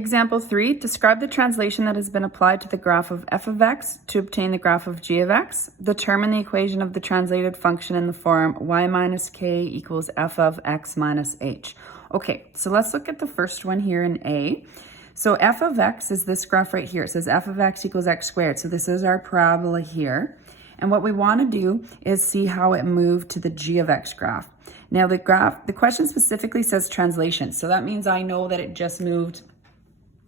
Example 3, describe the translation that has been applied to the graph of f of x to obtain the graph of g of x. Determine the equation of the translated function in the form y minus k equals f of x minus h. Okay, so let's look at the first one here in A. So f of x is this graph right here. It says f of x equals x squared. So this is our parabola here. And what we want to do is see how it moved to the g of x graph. Now the question specifically says translation. So that means I know that it just moved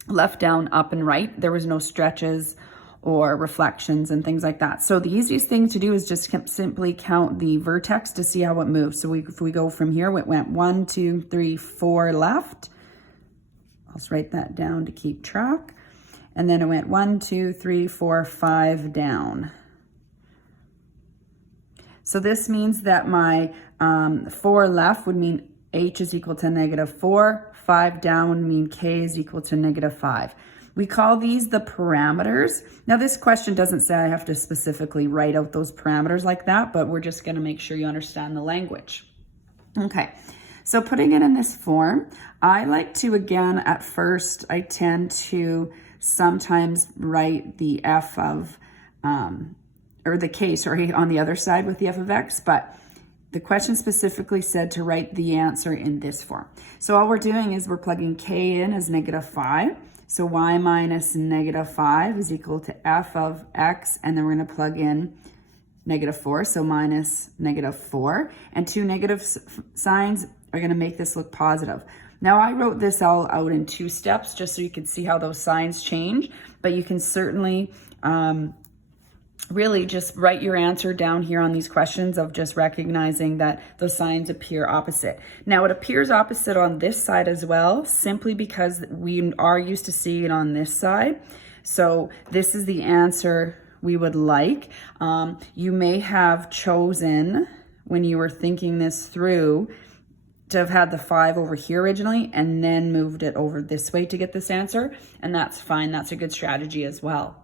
left, down, up, and right. There was no stretches or reflections and things like that. So the easiest thing to do is just simply count the vertex to see how it moves. So if we go from here, it went 1, 2, 3, 4 left. I'll just write that down to keep track. And then it went 1, 2, 3, 4, 5 down. So this means that my 4 left would mean h is equal to -4. 5 down would mean k is equal to -5. We call these the parameters. Now this question doesn't say I have to specifically write out those parameters like that, but we're just going to make sure you understand the language. Okay, so putting it in this form, I like to, again, at first, I tend to sometimes write the f of, or the k, sorry, on the other side with the f of x, but the question specifically said to write the answer in this form. So all we're doing is we're plugging k in as -5. So y minus -5 is equal to f of x, and then we're going to plug in -4, so minus -4. And two negative signs are going to make this look positive. Now I wrote this all out in 2 steps just so you can see how those signs change, but you can certainly really just write your answer down here on these questions of just recognizing that those signs appear opposite. Now it appears opposite on this side as well, simply because we are used to seeing it on this side. So this is the answer we would like. You may have chosen, when you were thinking this through, to have had the 5 over here originally and then moved it over this way to get this answer, and that's fine. That's a good strategy as well.